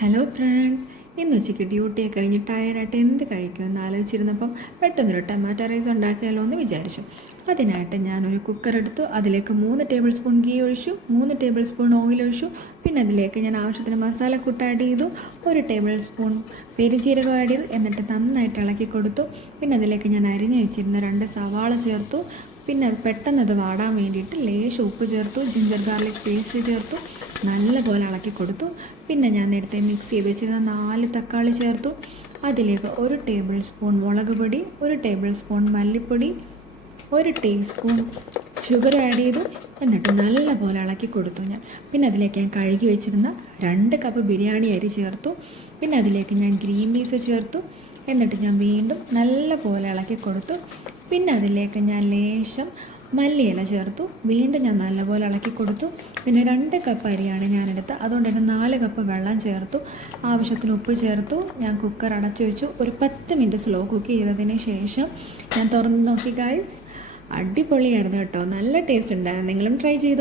Hello friends, ഇന്ന് ഉച്ചയ്ക്ക് ഡ്യൂട്ടിയൊക്കെ കഴിഞ്ഞ് ടയർഡായിട്ട് എന്ത് കഴിക്കുമെന്ന് ആലോചിച്ചിരുന്നപ്പം പെട്ടെന്നൊരു ടൊമാറ്റോ റൈസ് ഉണ്ടാക്കിയാലോ എന്ന് വിചാരിച്ചു. അതിനായിട്ട് ഞാനൊരു കുക്കർ എടുത്തു. അതിലേക്ക് 3 ടേബിൾ സ്പൂൺ ഗീ ഒഴിച്ചു, 3 ടേബിൾ സ്പൂൺ ഓയിൽ ഒഴിച്ചു. പിന്നെ അതിലേക്ക് ഞാൻ ആവശ്യത്തിന് മസാലക്കൂട്ട് ആഡ് ചെയ്തു, 1 ടേബിൾ സ്പൂൺ പെരുംജീരകം ആഡ് ചെയ്തു. എന്നിട്ട് നന്നായിട്ട് ഇളക്കി കൊടുത്തു. പിന്നെ അതിലേക്ക് ഞാൻ അരിഞ്ഞു വെച്ചിരുന്ന 2 സവാള ചേർത്തു. പിന്നെ അത് പെട്ടെന്ന് വാടാൻ വേണ്ടിയിട്ട് ലേശം ഉപ്പ് ചേർത്തു, ജിഞ്ചർ ഗാർലിക് പേസ്റ്റ് ചേർത്തു, നല്ലപോലെ ഇളക്കി കൊടുത്തു. പിന്നെ ഞാൻ നേരത്തെ മിക്സ് ചെയ്ത് വെച്ചിരുന്ന 4 തക്കാളി ചേർത്തു. അതിലേക്ക് 1 ടേബിൾ സ്പൂൺ മുളക് പൊടി, 1 ടേബിൾ സ്പൂൺ മല്ലിപ്പൊടി, 1 ടീസ്പൂൺ ഷുഗർ ആഡ് ചെയ്തു. എന്നിട്ട് നല്ലപോലെ ഇളക്കി കൊടുത്തു ഞാൻ. പിന്നെ അതിലേക്ക് ഞാൻ കഴുകി വെച്ചിരുന്ന 2 കപ്പ് ബിരിയാണി അരി ചേർത്തു. പിന്നെ അതിലേക്ക് ഞാൻ ഗ്രീൻ പീസ് ചേർത്തു. എന്നിട്ട് ഞാൻ വീണ്ടും നല്ലപോലെ ഇളക്കി കൊടുത്തു. പിന്നെ അതിലേക്ക് ഞാൻ ലേശം മല്ലിയില ചേർത്തു. വീണ്ടും ഞാൻ നല്ലപോലെ ഇളക്കി കൊടുത്തു. പിന്നെ 2 കപ്പ് അരിയാണ് ഞാനെടുത്ത്, അതുകൊണ്ട് തന്നെ 4 കപ്പ് വെള്ളം ചേർത്തു. ആവശ്യത്തിന് ഉപ്പ് ചേർത്തു. ഞാൻ കുക്കർ അടച്ചു വെച്ചു. ഒരു 10 മിനിറ്റ് സ്ലോ കുക്ക് ചെയ്തതിന് ശേഷം ഞാൻ തുറന്ന് നോക്കി. ഗൈസ്, അടിപൊളിയായിരുന്നു കേട്ടോ, നല്ല ടേസ്റ്റ് ഉണ്ടായിരുന്നു. നിങ്ങളും ട്രൈ ചെയ്തു.